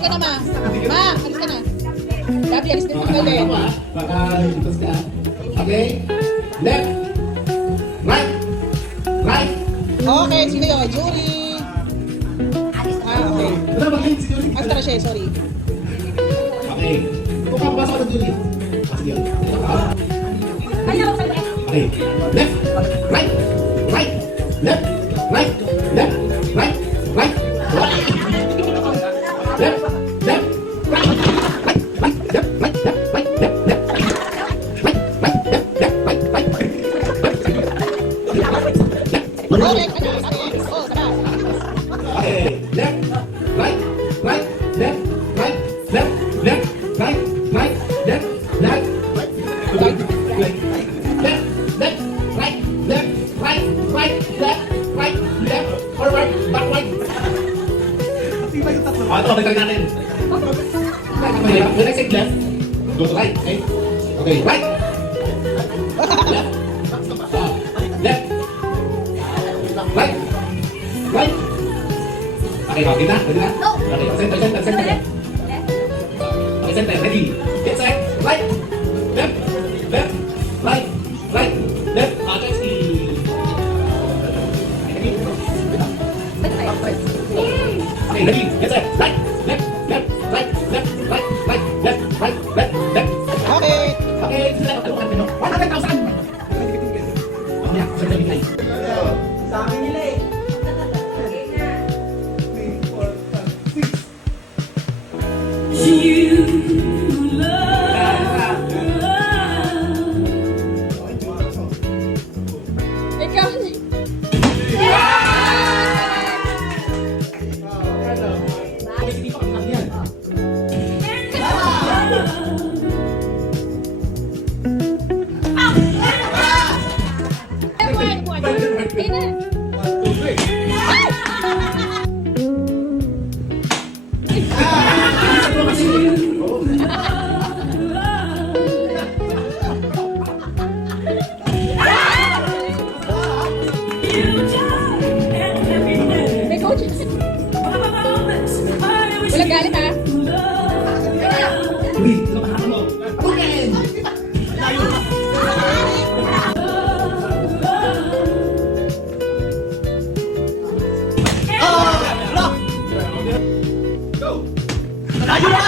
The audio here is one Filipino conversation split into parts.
ka na, ma. Ma, alis ka na. Gabi, alis din ka ulit. Baka itos ka. Okay? Left. Right. Right. Okay, sino yun? Julie. Okay. Ano ba kayo si Julie? Ang tara siya, sorry. Okay. Kung kapapasok ka ng Julie. Sige. Okay. Left. Right. Right. Left. Right. Left. Right. Right. Right. Left. Left. Right. Right. Right. Left. Right. Left. Right. Left. Left. Right. Right. Left. Left. Right. Right. Okay, oh, tara. Okay. Left. Right. Right. Left. Right. Left. Left. Right. Right. Left. Left. Right. Right. Right. Left. Left. Right. Left. Right. Right. Left. Right. Left. Forward. Backward. Ito, dagdag natin. When I say left, go to right. Okay? Okay. Right. Left. Left. Right. Right. Okay, okay na? Ready na? Okay, center, center, center. Okay, center. Ready. Get set. Right. Left. Left. Right. Right. Left. Next is... Okay, ready. Get set. Right. Left. Left. Right. Left. Right. Right. Left. Right. Left. Left. Okay. Okay, sila ka. 100,000. Mamaya, sila bigay. Sa akin nila eh. Ikaw. Okay, sige pa, ang yan. May coach. Wala galit, ha? Uy, sino ka nakakalo? Abutin! Layo! Go! Layo na!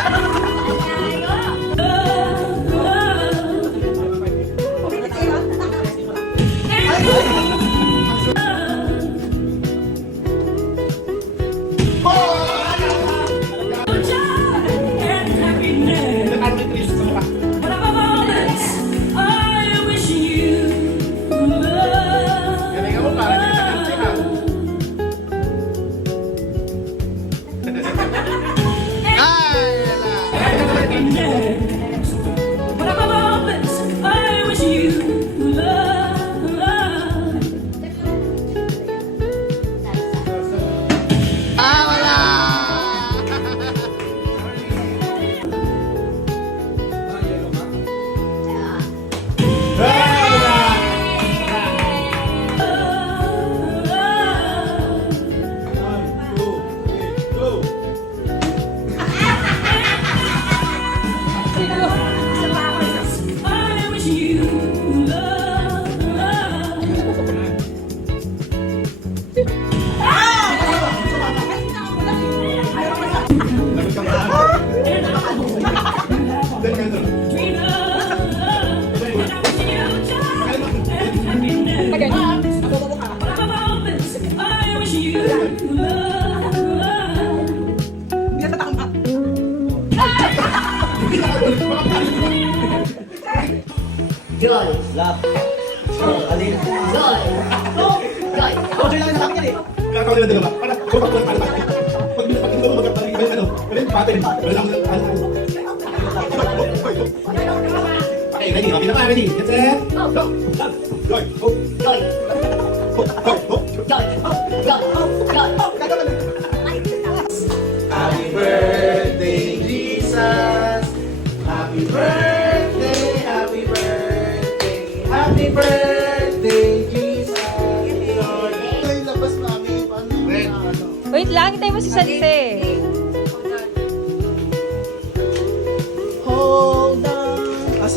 Joy. Love. Alin? Joy. Joy. Oh, Joy lang yung nakakit yan eh. Nakakalo nila dalawa. Para, pag ito mo magkapalibay, ano, patin, wala lang, okay, ready, okay na ba? Ready? Get set? Go! Joy! Go! Joy. Go! Go! Go! Joy. Joy. Joy. Happy birthday, Jesus! Happy birthday! Happy birthday! Happy birthday, Jesus! Ay, labas namin. Paano yung ano? Wait lang, hintay mo si Salise.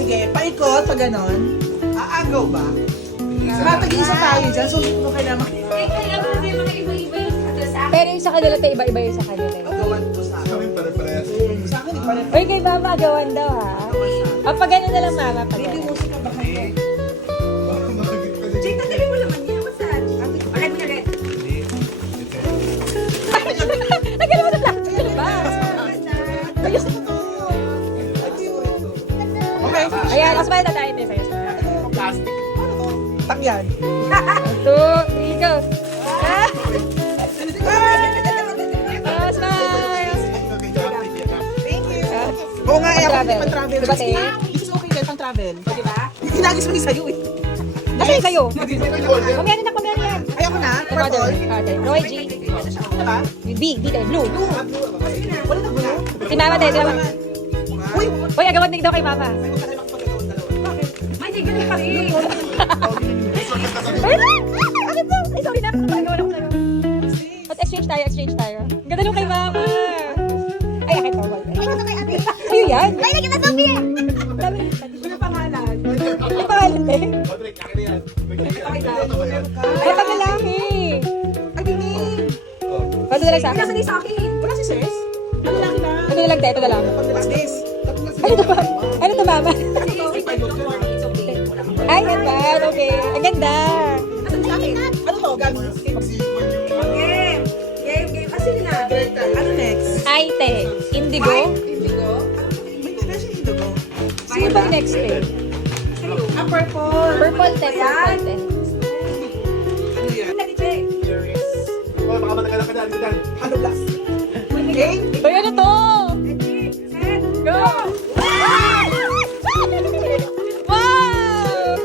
sige, paikot pa ganon. Aagaw ba? Mapag-iisa tayo dyan, so hindi ko kailangan Pero yung sa kanila, tayo iba-iba yung sa kanila. agawan ko sa akin. Kami pare-parehas. Sa akin, hindi pa rin. Uy, kay mama, agawan daw ha. O, pag gano'n na lang mama, pag Baby, gano'n. musika ba kayo? Baka makagit ka din. Jake, tatabi mo naman niya. Basta. Bakit mo na rin? Nagano mo na plastic ano ba? Okay. Ayan, mas mahal na tayo din sa'yo. Plastic. Takyan. 2, 3, go! Ah! Ah, smile! Thank you. Oo nga, ako hindi Pang-travel. pang-travel. Diba, te? This is okay din, pang-travel. Diba? Hinagis mo yung sa'yo eh. Dali kayo. Mamaya na, mamaya na yan. Ayoko na, Purple. purple. Okay. Roy G. Diba? B tayo. Blue. Wala na blue. Si mama tayo. Si mama. Uy, Uy, agawan din daw kay mama. Ay, di ganun pa rin. Ay, bakit to? Ay, sorry na. Agawan ako sa'yo. Let's exchange tayo. Ang ganda nung kay mama. Ay, akin to. Ay, ito kay ate. Sa'yo yan. Ay, lagyan na Sophie. Sabi, Ano pangalan? ano pangalan te? Patrick, akin na yan. Ay, pag lalaki. ay, Bini. Pwede na lang sa Nasa akin. ni sa akin. Wala si Sis? Ano lang na? Ano na lang te? Ito na lang. What's this? Ano to ba? Ano to mama? It's okay. Wala kang Ay, yan ba? Okay. Ang ganda. Nasa ni sa akin. Ano to? Gagawin? Game. Game. Kasi na. Ano next? Ay, te. Indigo. Indigo. May bebesin dito ko. Sino ba yung next te? Ah, purple. Purple te. Purple te. Ano yan? Hindi, Jake. Oh, baka matagal ka dyan. Ano blast? Okay? Uy, ano to? Ready, set, Go! Wow!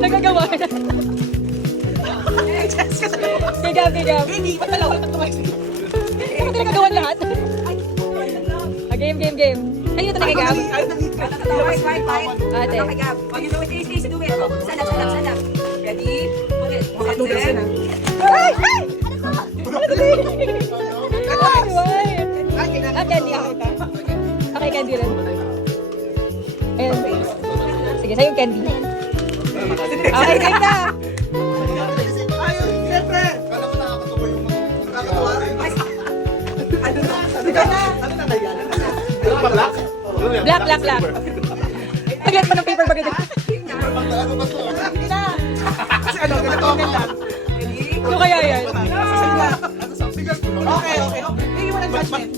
Nagagawa na. Gigab. Baby, ba't pala wala kang tumayo sa'yo? Ano nagagawa lahat? Game. Ayun ito nagagab. Ayaw na dito. Right. Ate. Okay, Gab. Oh, you do it, easy, do it. Stand up. Ready? Ulit. Makatulog Set, na. Ay! Ay! Ay, kailangan. Ah, candy ako ito. Okay, candy rin. Ayun. Sige, sa'yo yung candy. Okay, game na. Ayun, siyempre. Kala ko nakakatawa yung mga nakakatawa rin. Ano na? Sige na. Ano na yan? Ano ba, black? Ano yan? Black. Naglat pa ng paper bag ito. Ano ba to? Sige na. Kasi ano, ganito lang. Ano kaya yan? Sige na. Sige, Okay. Hindi mo ng judgment.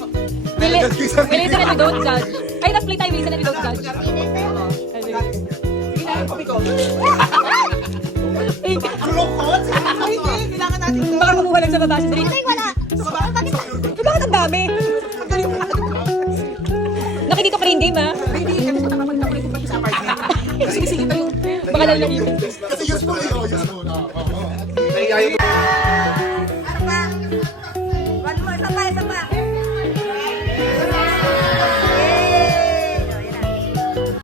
Listen and we don't judge. Ay, na-split tayo. Listen and we don't judge. Ginagawa ko. Ay, Kulokot? Ay, hindi. Kailangan natin ito. baka kumuha lang sa baba si Drake. Sa baba? Bakit ang dami? Laki dito clean game, ha? Baby, kami sa nakapagkakulit ko sa apartment. Sige tayo. Baka lang dito. Kasi useful eh. Oh, useful. Oo. Nahihiya yung